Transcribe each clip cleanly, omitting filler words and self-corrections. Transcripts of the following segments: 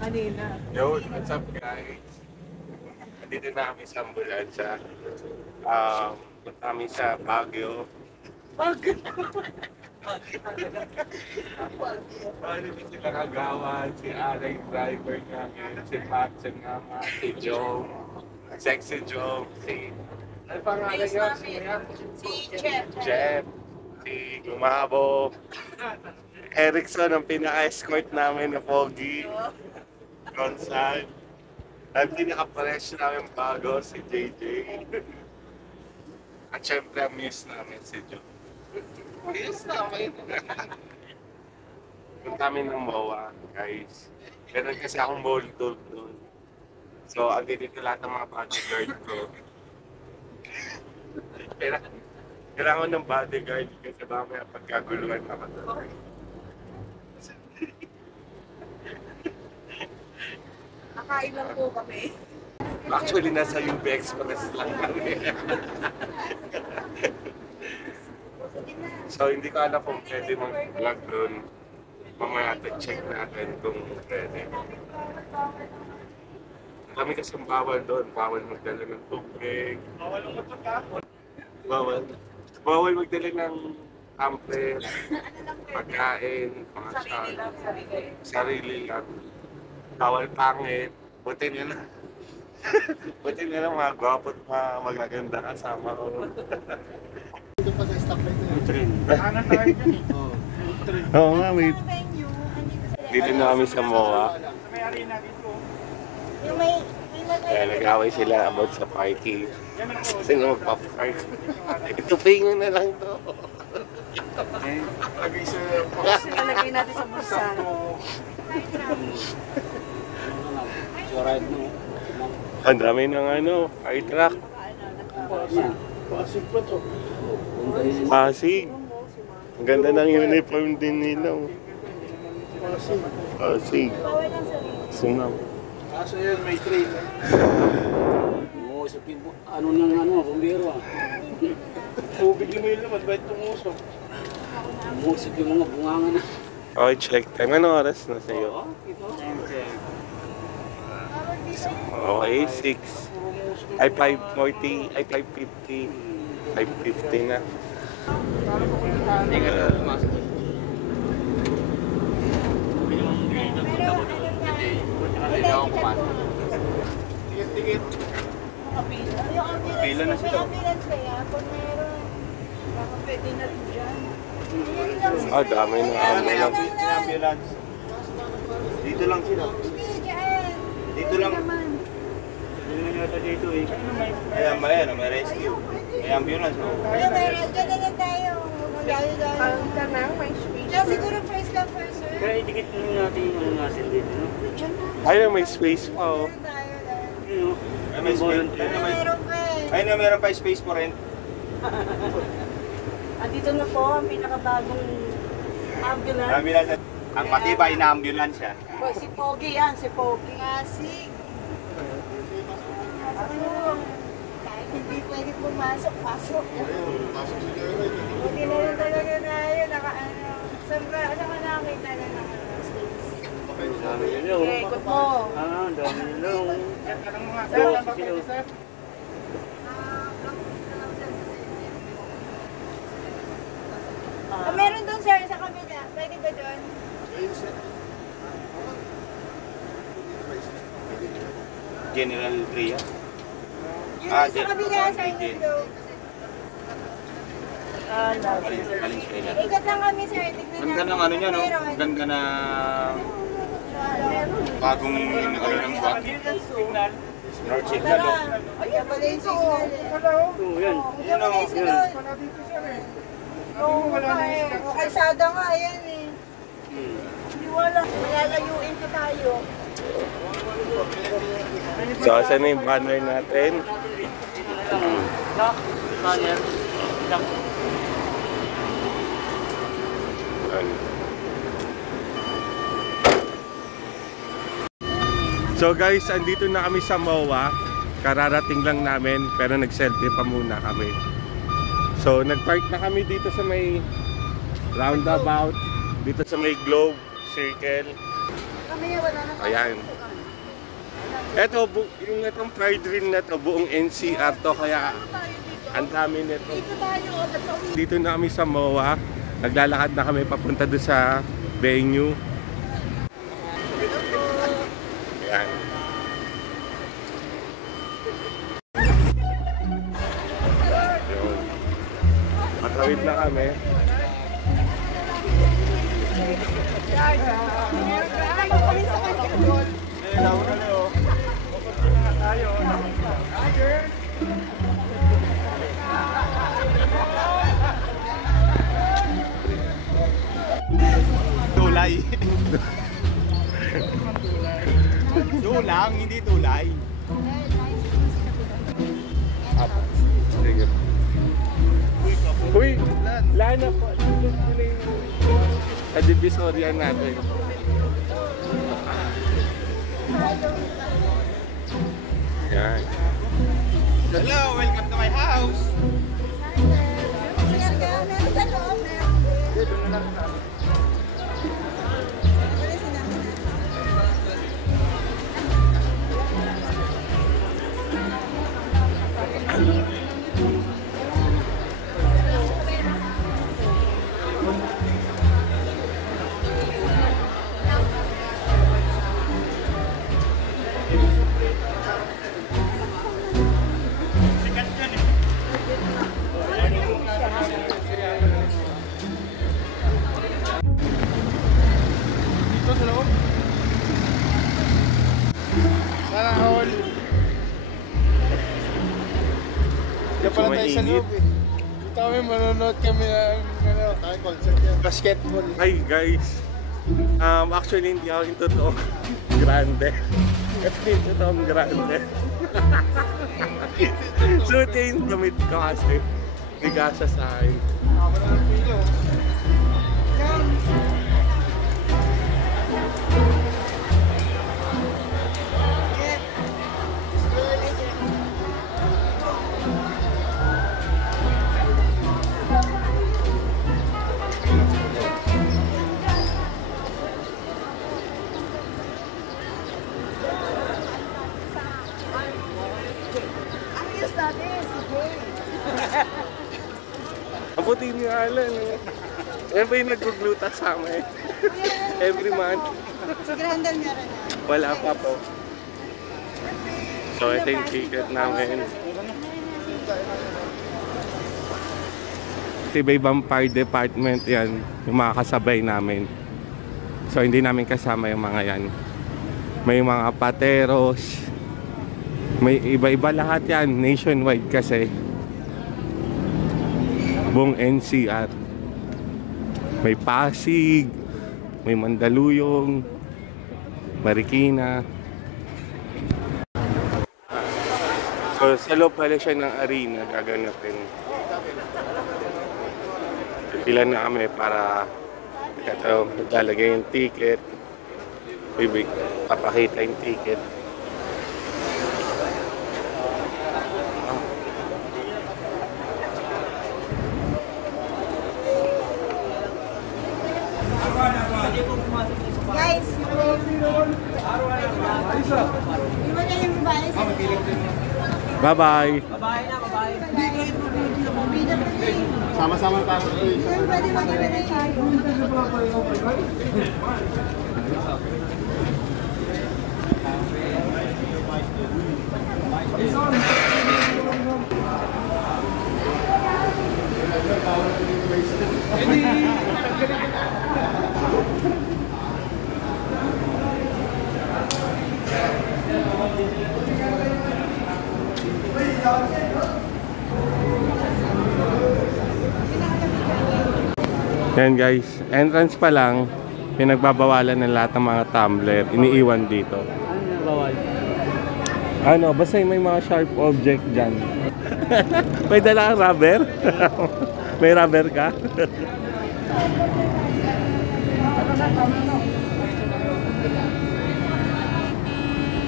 Kanina. Yo, what's up guys? Dito na kami sa ambulansya. Punta kami sa Baguio. Baguio? Paano ba sila kagawan? Si Alay, driver namin, si Pat, si Mama, si Joe, Sexy Joe, si... Ano pangalan niya? Si Jeff. Jeff, si Gumabo, Erickson ang pinaka-escort namin na Pogi. Gonzal. Ang pinaka-fresh namin bago, si JJ. At syempre, ang muse namin, si Joe. Muse namin. Punta kami ng MOA, guys. Meron kasi akong ball tour doon. So, andito lahat ng mga bodyguard ko. Kailangan ko ng bodyguard kasi mamaya pagkaguluhan ako doon. Kakain lang po kami. Actually, nasa UB Express lang kami. So, hindi ko alam kung pwede mag-vlog doon. Mamaya check natin kung pwede. Kami kasi bawal doon. Bawal magdala ng tubig. Bawal magdala ng hamper, pagkain, mga Sarili lang, sarili. sarili lang. Bawal pangit. Buti nila. Buti nila mga gwapo at mga magaganda kasama ko. Dito pa sa stoplight na yun. Train. Kanan tayo dyan eh. Oo nga, may... Dito na kami sa MOA. May arena dito. Yung may Kaya nag-away sila about sa parking. Sino magpapark? Ito pingo na lang to. Lagay sa Nalagay natin sa bulsa. Ang dami ng fire truck. Pasig pa to. Pasig. Ang ganda ng uniform din nila. Pasig. Pasig. Sumam. Kaso yan, may train. Oo, sa bumbero ah. Tubig yung may laman, ba't tumusok? Umusok yung mga bunganga na. Okay, check time. Anong oras na sa'yo? Oo, ito. Okay, 6. Ay, 5:40. Ay, 5:50. 5:50 na. Hindi ka na pumasok. Hindi ako pumasok. Tikit-tikit. Pila na sila. Ambulance kaya, kung meron, baka pwede na rin dyan. Dami na ambulance. Ambulance. Dito lang sila. Hindi, dyan. Dito lang. Hindi naman yata dito eh. May rescue. May ambulance. Dyan na lang tayo. Magayo-gayo. May space. Dyan siguro first come first serve. Kaya idikit lang natin yung nasin dito. No? Dyan na. Ayun, may space pa oh. Dyan tayo. Yun, no? May space. Meron pa eh. Ayun na, meron pa space for rent. Andito na po ang pinakabagong ambulance. Ambulance. Ang matibay na ambulance yan. Si Pogi yan, si Pogi. Kasi, kahit hindi pwede pumasok, pasok. Buti na lang talaga na yun, saan ka nakita na ng space? Dami nila. oh. Okay, ikot mo. Dami nila. oh. Sir, Meron doon sir, sa kabila. Pwede ba doon? General Tria. Yung sa kabila, sir, yung doon. Valenzuela. Ikot lang kami sir, tignan Ganda ng ano niya, no? Ganda na bagong ng swak. North Signal, no? Ayan pala yung signal eh. Oo, yan. Ayan pala yung signal. Oo, kalsada nga, ayan eh. Hindi wala. Malalayuin ko tayo. So, asan na yung banner natin? Banner. So guys, andito na kami sa MOA. Kararating lang namin, pero nag-selfie pa muna kami. So, nag-park na kami dito sa may roundabout, dito sa may globe, circle. Mamaya wala na. Ayan. Ito, yung itong fire drill na to, buong NCR to, kaya ang dami nito. Dito tayo. Dito na kami sa MOA. Naglalakad na kami papunta doon sa venue. Ayan. Yun. Matawid na kami. Tulay. Dulang, hindi tulay. Sige. Uy, lana po. Kadivisorya natin. Yan. Hello, welcome to my house. Dito sa loob. Sana all. Diyan pala tayo sa loob eh. Dito kami, manonood kami ng concert yan. Basketball. Hi guys. Actually hindi ako yung totoong grande. Ito yung totoong grande. So ito yung damit ko kasi nagasa sa akin. Ako na ng pilo. Ang puti ni Alan. Yan ba yung nag-gluta sa amin? Every month. Si Grandel meron na. Wala pa po. So ito yung ticket namin. Ito ibang fire department yan. Yung mga kasabay namin. So hindi namin kasama yung mga yan. May mga pateros. May iba-iba lahat yan. Nationwide kasi. Buong NCR. May Pasig. May Mandaluyong. Marikina. So sa loob pala siya ng arena gaganapin. Pila na kami para ito, lalagay yung ticket. Papakita yung ticket. Guys, iba na yung babae sa Bye-bye! Sama-sama tayo. pwede mag-ibigay tayo. Yan guys, entrance pa lang, pinagbabawalan ng lahat ng mga tumbler, iniiwan dito. Ano bawal? Ano, basta may mga sharp object dyan. May dala kang rubber? May rubber ka?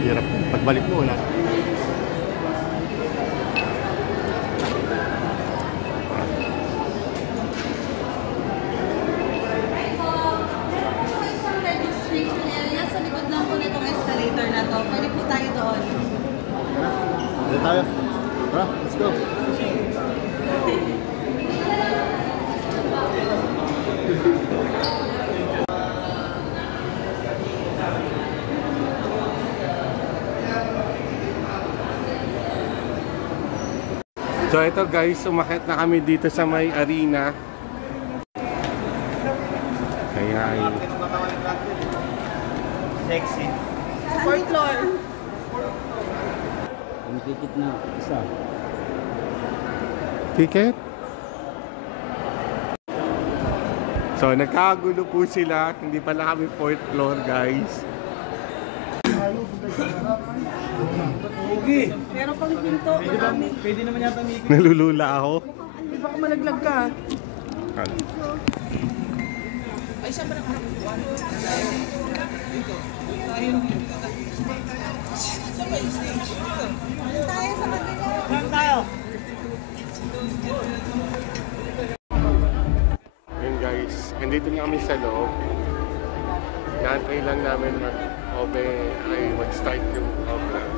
Hirap. Pagbalik mo, wala. Isang registration area sa likod Dito tayo. Tara, let's go. So ito guys, umakyat na kami dito sa may arena. Ayan. Sexy. Fourth floor. Ang ticket na isa. Ticket? So nagkagulo po sila, hindi pala kami 4th floor guys. Meron pang pinto. Marami. Pwede naman yata may Nalulula ako. Di ba malaglag ka? Ay, siya ba nakakakuha? Tayo sa kanila. Saan tayo? Yun guys, nandito na kami sa loob. Naantay lang namin mag-start yung program.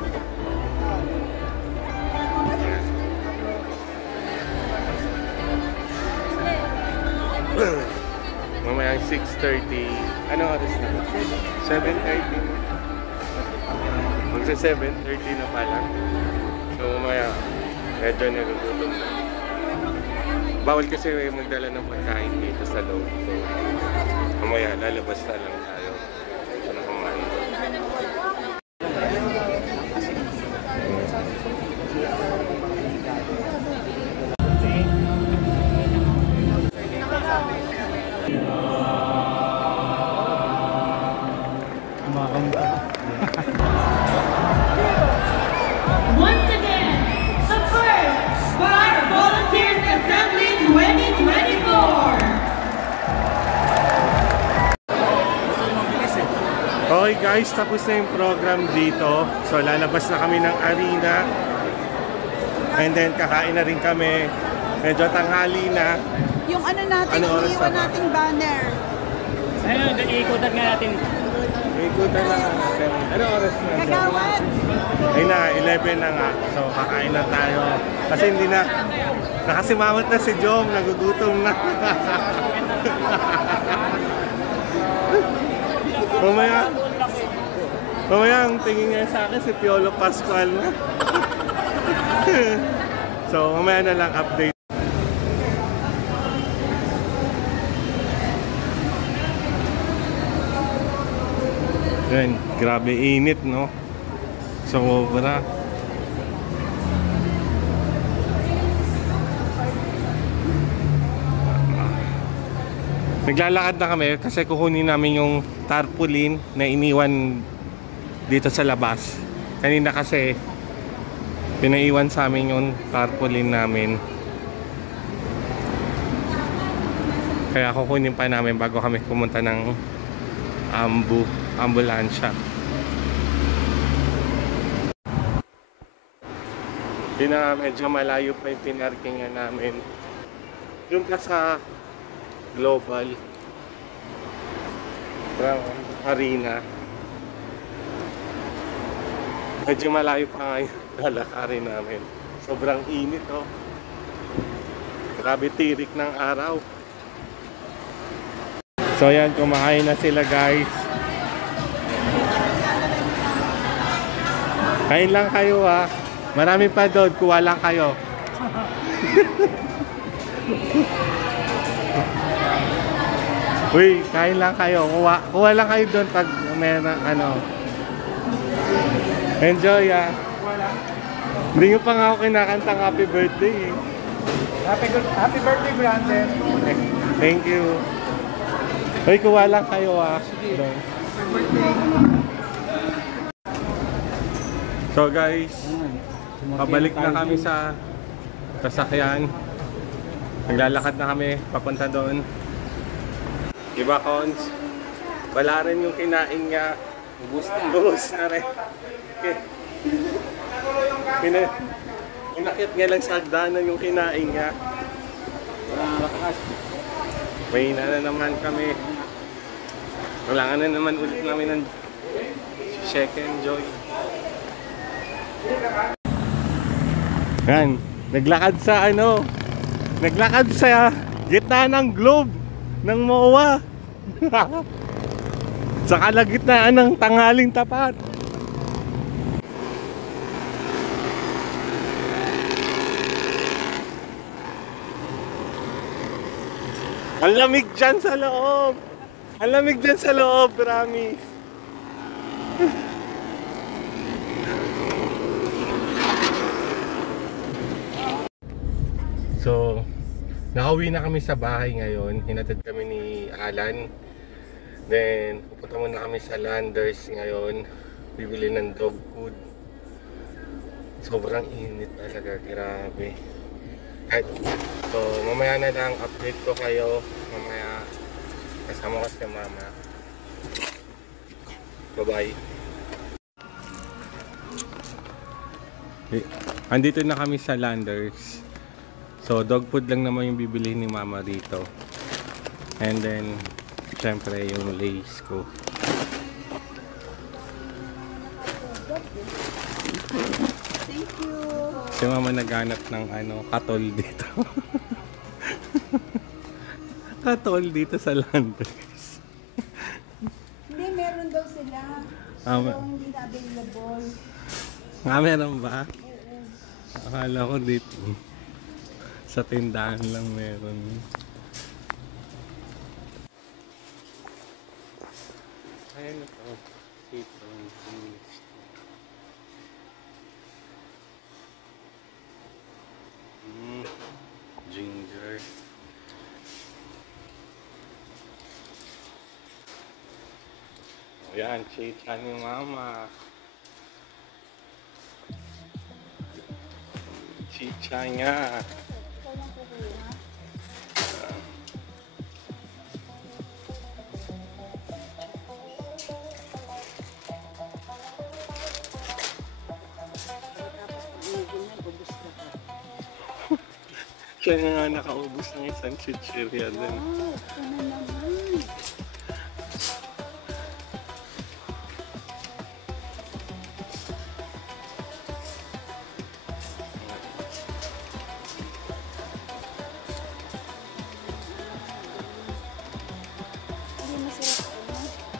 Mamaya 6:30. Ano oras na? 7:30. Magsa 7:30 na pala. So mamaya medyo nagugutom na. Bawal kasi magdala ng pagkain dito sa loob. So mamaya lalabas na lang tayo. Ano kumain. Once again, the first Fire Volunteers Assembly 2024. Okay guys, tapos na yung program dito. So lalabas na kami ng arena. And then kakain na rin kami. Medyo tanghali na. Yung ano natin, Ano oras iniwan na ba? nating banner. Ayun, ikutan nga natin. Ikutan na natin. Ano oras na? Kagawad! Ay na, 11 na nga. So kakain na tayo. Kasi hindi na. Nakasimamot na si Jom. Nagugutom na. Mamaya ang tingin niya sa akin si Piolo Pascual na. So mamaya na lang update. Yan, grabe init no. Sobra. Naglalakad na kami kasi kukunin namin yung tarpaulin na iniwan dito sa labas. Kanina kasi pinaiwan sa amin yung tarpaulin namin. Kaya kukunin pa namin bago kami pumunta ng ambulansya. Medyo malayo pa yung pinarkingan namin. Yung ka sa Global Arena. Medyo malayo pa nga yung lalakarin namin. Sobrang init oh. Grabe tirik ng araw. So yan, kumakain na sila guys. Kain lang kayo ha. Marami pa doon, kuha lang kayo. Uy, kain lang kayo. Kuha lang kayo doon pag may ano. Enjoy ah. Hindi nyo pa nga ako kinakantang happy birthday eh. Happy birthday, Brandon. Thank you. Uy, kuha lang kayo ah. Doon. So guys, pabalik na kami sa sasakyan. Naglalakad na kami papunta doon. Diba Cons? Wala rin yung kinain niya. Ubus na rin. Okay. Inakit nga lang sa hagdanan yung kinain niya. May na naman kami. Wala na naman ulit namin ng Shake and Joy. Yan, naglakad sa ano, naglakad sa gitna ng globe ng MOA. Sa kalagitnaan ng tanghaling tapat. Ang lamig dyan sa loob. Ang lamig dyan sa loob, promise. So, nakauwi na kami sa bahay ngayon. Hinatid kami ni Alan. Then, pupunta muna kami sa Landers ngayon. Bibili ng dog food. Sobrang init talaga, grabe. So, mamaya na lang update ko kayo. Mamaya kasama ko si mama. Bye-bye. Andito na kami sa Landers. So, dog food lang naman yung bibilihin ni mama dito. And then, syempre yung lace ko. Thank you. Si mama naghanap ng ano, katol dito. Katol dito sa Landers. Hindi, meron daw sila. Pero hindi na available. Meron ba? Akala ko dito. Sa tindahan lang meron. Ayan ito. Citron juice. Ginger. Ayan, chicha ni mama. Chicha niya. Siya nga nakaubos ng isang chichirya din.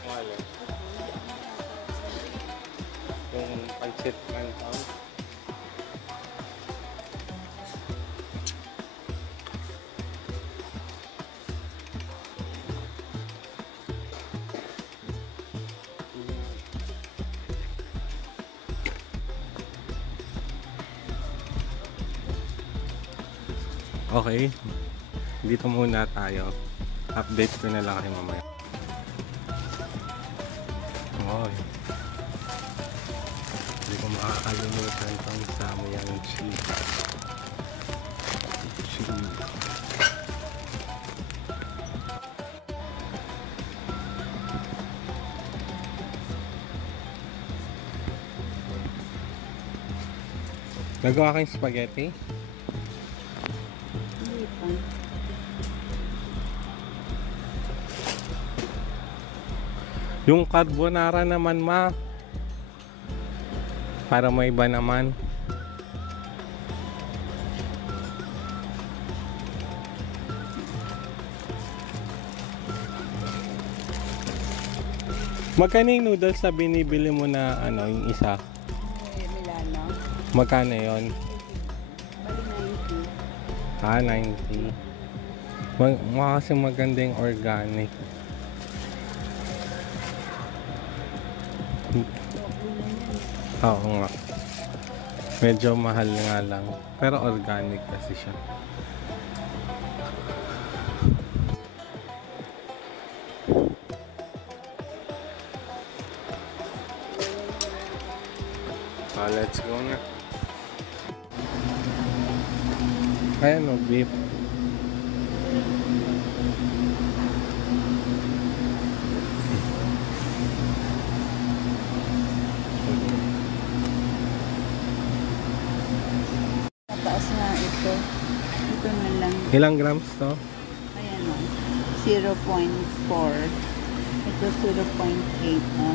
Wala. Yung pancit mantaw. Okay, dito muna tayo. Update ko na lang kayo mamaya. Okay. Hindi ko makakalimutan itong Samyang cheese. Nagawa kayong spaghetti? Yung carbonara naman ma. Para may iba naman. Magkano yung noodles na binibili mo na ano, yung isa? Milano. Magkano yun? Bali 90. 90. Mukha kasi maganda yung organic. Oo nga. Medyo mahal nga lang. Pero organic kasi siya. Let's go na. Ayan o, beef. Taas nga ito. Ito na lang. Ilang grams to? Ayan o. 0.4. Ito 0.8 o.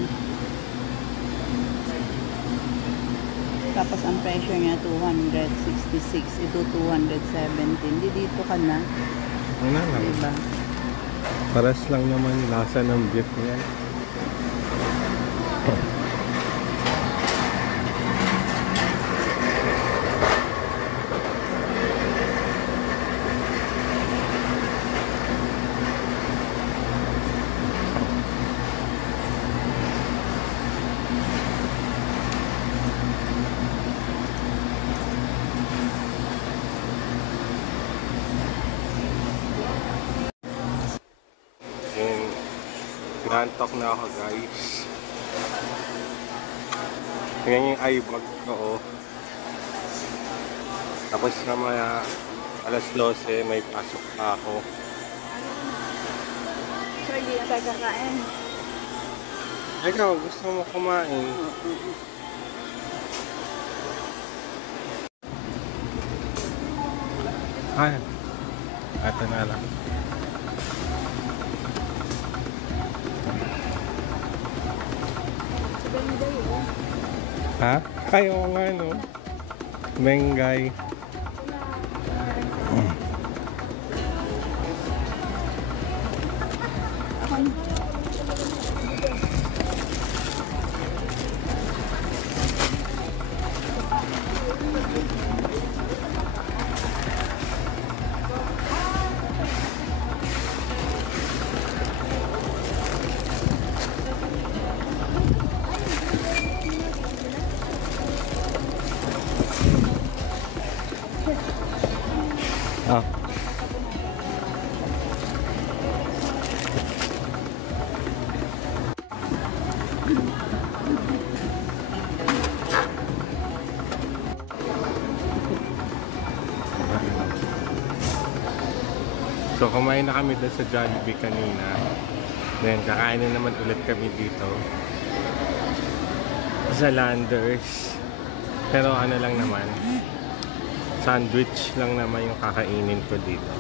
Tapos ang pressure niya 266, ito 217. Di dito ka na, Ano lang. diba? Paras lang naman lasa ng beef niya. And nantok na ako guys. Tingnan yung eye bag ko. Oh. Tapos namaya alas 12 may pasok pa ako. So, hindi na tayo kakain. Ikaw, gusto mo kumain? Ay, ito na lang. Ha? Kayo nga no? Mengay. Ah. So kumain na kami doon sa Jollibee kanina. Then kakain na naman ulit kami dito sa Landers. Pero ano lang naman, sandwich lang naman yung kakainin ko dito.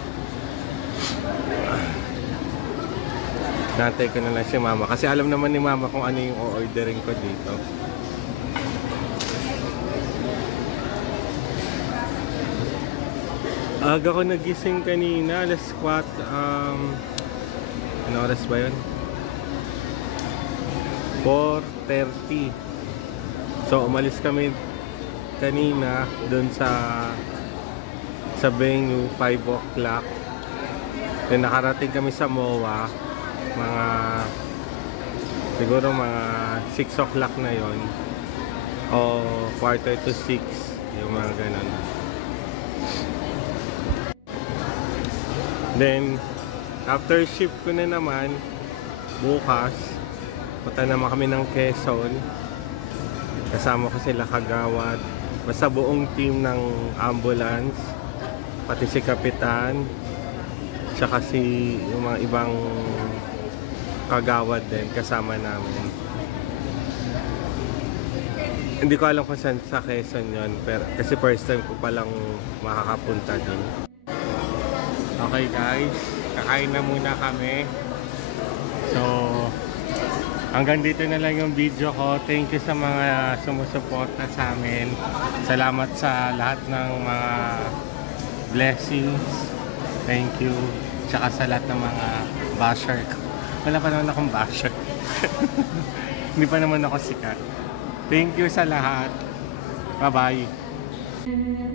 Nantay ko na lang si mama kasi alam naman ni mama kung ano yung o-ordering ko dito. Aga ko nagising kanina, alas 4, ano oras ba yun? 4:30. So umalis kami kanina dun sa venue 5 o'clock. Then nakarating kami sa MOA siguro mga 6 o'clock na yon o 5:45 yung mga ganun. Then after shift ko na naman bukas punta naman kami ng Quezon. Kasama ko sila Kagawad, basta buong team ng ambulance, pati si Kapitan, tsaka yung mga ibang Kagawad din kasama namin. Hindi ko alam kung saan sa Quezon yun, pero kasi first time ko palang makakapunta din. Okay guys, kakain na muna kami. So hanggang dito na lang yung video ko. Thank you sa mga sumusuporta sa amin. Salamat sa lahat ng mga blessings. Thank you. Tsaka sa lahat ng mga basher. Wala pa naman akong basher. Hindi pa naman ako sikat. Thank you sa lahat. Bye-bye.